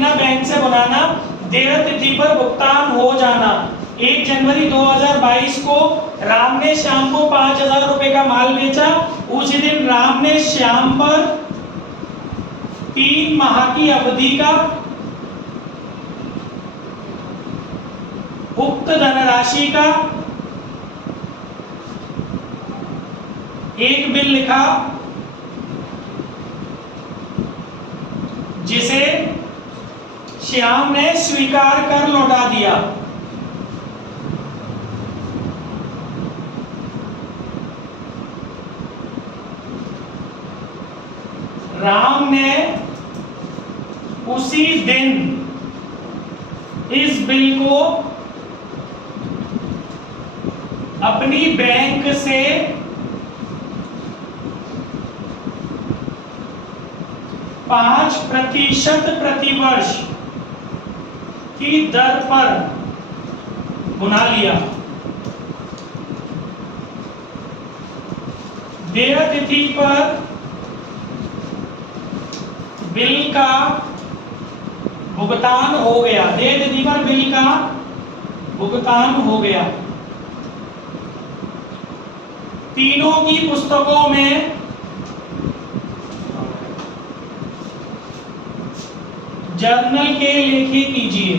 लिखना, बैंक से बुलाना, देय तिथि पर भुगतान हो जाना। 1 जनवरी 2022 को राम ने श्याम को 5000 रुपए का माल बेचा। उसी दिन राम ने श्याम पर 3 माह की अवधि का उक्त धनराशि का एक बिल लिखा, जिसे श्याम ने स्वीकार कर लौटा दिया। राम ने उसी दिन इस बिल को अपनी बैंक से 5% प्रतिवर्ष की दर पर बुना लिया। देय तिथि पर बिल का भुगतान हो गया। देय तिथि पर बिल का भुगतान हो गया। तीनों की पुस्तकों में जर्नल के लेखे कीजिए।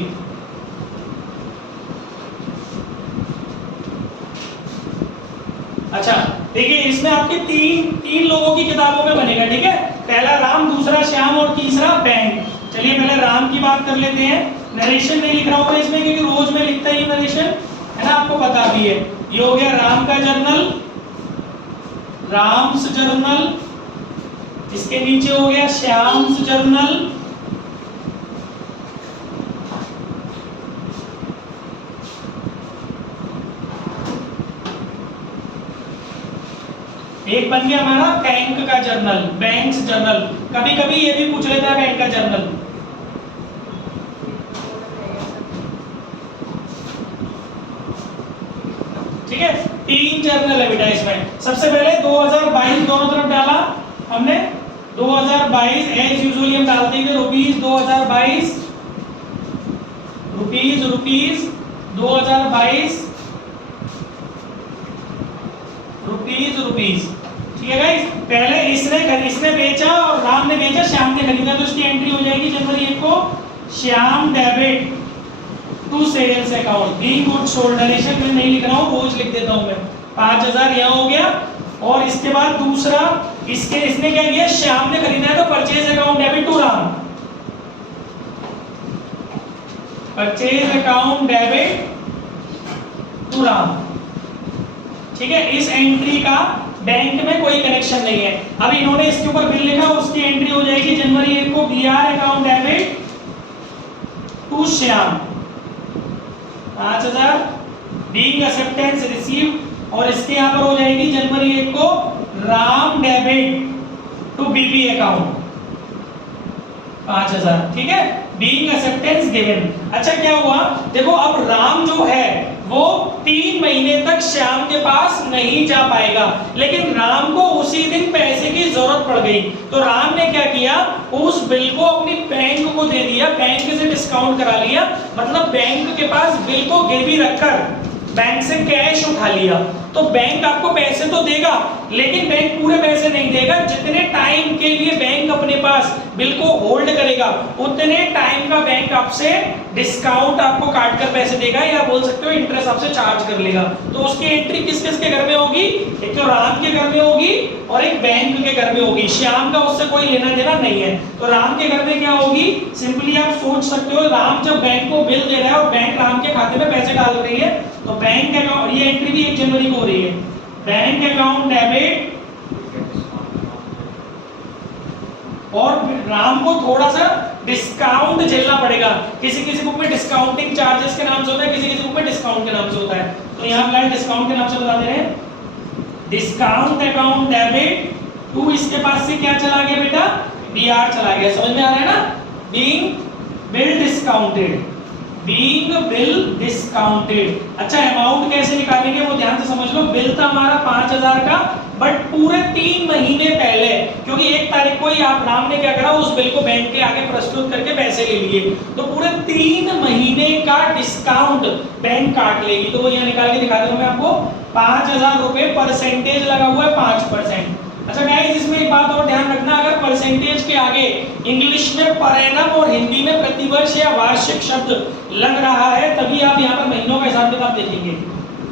अच्छा देखिए, इसमें आपके तीन लोगों की किताबों में बनेगा, ठीक है। पहला राम, दूसरा श्याम और तीसरा बैंक। चलिए पहले राम की बात कर लेते हैं। नरेशन नहीं लिख रहा हूं मैं इसमें, क्योंकि रोज में लिखता ही नरेशन है ना, आपको पता भी है। ये हो गया राम का जर्नल, राम्स जर्नल। इसके नीचे हो गया श्याम्स जर्नल। एक बन गया हमारा बैंक का जर्नल, बैंक्स जर्नल। कभी कभी ये भी पूछ लेता है बैंक का जर्नल। ठीक है, 3 जर्नल है बेटा इसमें। सबसे पहले 2022 दोनों तरफ डाला हमने। 2022 एज यूजुअली हम डालते हैं रुपीज 2022, रुपीज 2022, रुपीज। ठीक है गाइस, पहले इसने बेचा और राम ने बेचा, श्याम ने खरीदा, तो इसकी एंट्री हो जाएगी जनवरी 1 को Shyam debit to sales account being good sold. Narration में नहीं लिख रहा हूं, रोज लिख देता हूं मैं। 5000 यहां हो गया। और इसके बाद दूसरा, इसने क्या किया, श्याम ने खरीदा है तो purchase account debit to Ram, purchase account debit to Ram. ठीक है, इस एंट्री का बैंक में कोई कनेक्शन नहीं है। अब इन्होंने इसके ऊपर बिल लिखा, उसकी एंट्री हो जाएगी जनवरी 1 को BR account debit to Shyam 5000 being acceptance receive. और इसके यहां पर हो जाएगी जनवरी 1 को Ram debit to BB account 5000। ठीक है, बीइंग एक्सेप्टेंस गिवन। अच्छा क्या हुआ, देखो अब राम जो है वो 3 महीने तक श्याम के पास नहीं जा पाएगा, लेकिन राम को उसी दिन पैसे की जरूरत पड़ गई। तो राम ने क्या किया, उस बिल को अपनी बैंक को दे दिया, बैंक से डिस्काउंट करा लिया। मतलब बैंक के पास बिल को गिरवी रखकर बैंक से कैश उठा लिया। तो बैंक आपको पैसे तो देगा, लेकिन बैंक पूरे पैसे नहीं देगा। जितने टाइम के लिए बैंक अपने पास बिल को होल्ड करेगा, उतने टाइम का बैंक आपसे डिस्काउंट आपको काट कर पैसे देगा, या बोल सकते हो इंटरेस्ट आपसे चार्ज कर लेगा। तो उसकी एंट्री किस किस के घर में होगी, एक तो राम के घर में होगी और एक बैंक के घर में होगी। श्याम का उससे कोई लेना देना नहीं है। तो राम के घर में क्या होगी, सिंपली आप सोच सकते हो, राम जब बैंक को बिल दे रहा है और बैंक राम के खाते में पैसे डाल रही है, तो बैंक अकाउंट, ये एंट्री भी 1 जनवरी को हो रही है, बैंक अकाउंट डेबिट। और राम को थोड़ा सा डिस्काउंट झेलना पड़ेगा। किसी किसी बुक में डिस्काउंटिंग चार्जेस के नाम से होता है, किसी किसी बुक में डिस्काउंट के नाम से होता है। तो यहाँ पर डिस्काउंट के नाम से बता दे रहे हैं, डिस्काउंट अकाउंट डेबिट टू, इसके पास से क्या चला गया बेटा, बीआर चला गया। समझ में आ रहा है ना, being bill discounted, being bill discounted. अच्छा अमाउंट कैसे निकालेंगे वो ध्यान से समझ लो। बिल था हमारा 5000 का, बट पूरे 3 महीने पहले, क्योंकि 1 तारीख को ही आप राम ने क्या करा, उस बिल को बैंक के आगे प्रस्तुत करके पैसे पैसे ले लिए, तो पूरे 3 महीने का डिस्काउंट बैंक काट लेगी। तो वो यहाँ निकाल के दिखा दूंगा मैं आपको, 5,000 रुपए परसेंटेज लगा हुआ है 5%। अच्छा गाइस, इसमें एक बात और ध्यान रखना, अगर परसेंटेज के आगे इंग्लिश में पर एनम और हिंदी में प्रतिवर्ष या वार्षिक शब्द लग रहा है, तभी आप यहाँ पर महीनों का हिसाब किताब देखेंगे।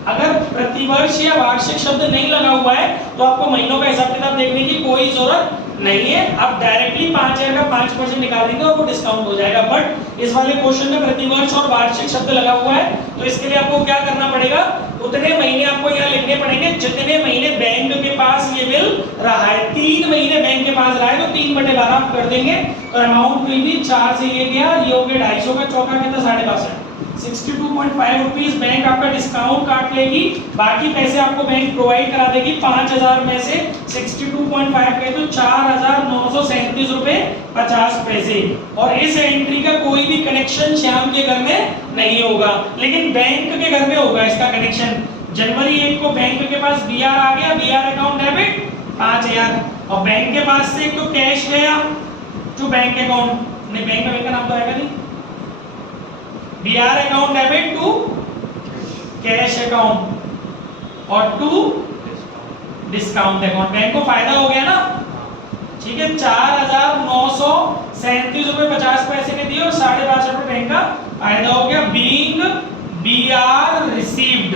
अगर प्रतिवर्ष या वार्षिक शब्द नहीं लगा हुआ है तो आपको महीनों का हिसाब किताब देखने की कोई जरूरत नहीं है। आप डायरेक्टली 5,000 का 5% निकाल देंगे और वो डिस्काउंट हो जाएगा। बट इस वाले क्वेश्चन में प्रतिवर्ष और वार्षिक शब्द लगा हुआ है, तो इसके लिए आपको क्या करना पड़ेगा, उतने महीने आपको यहाँ लिखने पड़ेंगे जितने महीने बैंक के पास ये बिल रहा है। 3 महीने बैंक के पास रहा है तो 3/12 आप कर देंगे, तो अमाउंट विल बी 4 से ये गया, ये हो गया 250 का, चौका कितना 62.5, 62.5 रुपीज बैंक आपका डिस्काउंट काट लेगी। बाकी पैसे आपको बैंक प्रोवाइड करा देगी। 5,000 में से 62.5 के तो 4,937 रुपए 50 पैसे। और इस एंट्री का कोई भी कनेक्शन श्याम के घर में नहीं होगा, लेकिन बैंक के घर में होगा इसका कनेक्शन। जनवरी 1 को बैंक के पास बीआर आ गया, बीआर अकाउंट डेबिट 5,000, और बैंक के पास से एक तो कैश गया टू बैंक अकाउंट, नहीं बैंक का नाम तो आएगा नहीं, BR account debit to cash account और टू डिस्काउंट अकाउंट। बैंक को फायदा हो गया ना, ठीक है। 4,937 रुपए 50 पैसे ने दिए और 62.5 रुपए बैंक का फायदा हो गया। Being BR received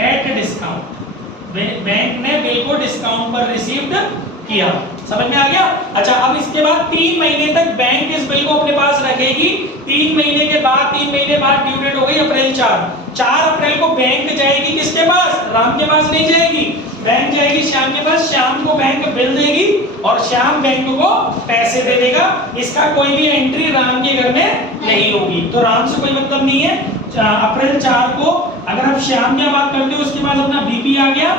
at discount, bank ने बिल को डिस्काउंट पर रिसीव्ड किया। समझ में आ गया? अच्छा, अब इसके बाद 3 महीने तक बैंक इस बिल को अपने पास रखेगी। 3 महीने के बाद, 3 महीने बाद ड्यू डेट हो गई अप्रैल 4 अप्रैल को बैंक जाएगी किसके पास, राम के पास नहीं जाएगी, बैंक जाएगी श्याम के पास। श्याम को बैंक बिल देगी और श्याम बैंक को पैसे दे देगा। इसका कोई भी एंट्री राम के घर में नहीं होगी, तो राम से कोई मतलब नहीं है। अप्रैल 4 को अगर आप श्याम की बात करते हो, उसके पास अपना बीपी आ गया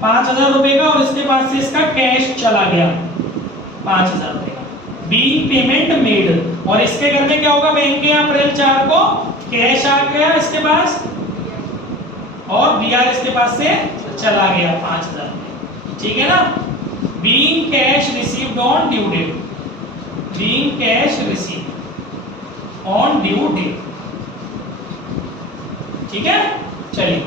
5,000 रुपए का, और इसके पास से इसका कैश चला गया 5,000 रुपए का, बीइंग पेमेंट मेड। और इसके घर में क्या होगा, बैंक के अप्रैल 4 को कैश आ गया इसके पास और बीआर इसके पास से चला गया 5,000 रुपए, ठीक है ना। Being cash received on due date, being cash received on due date, ठीक है। चलिए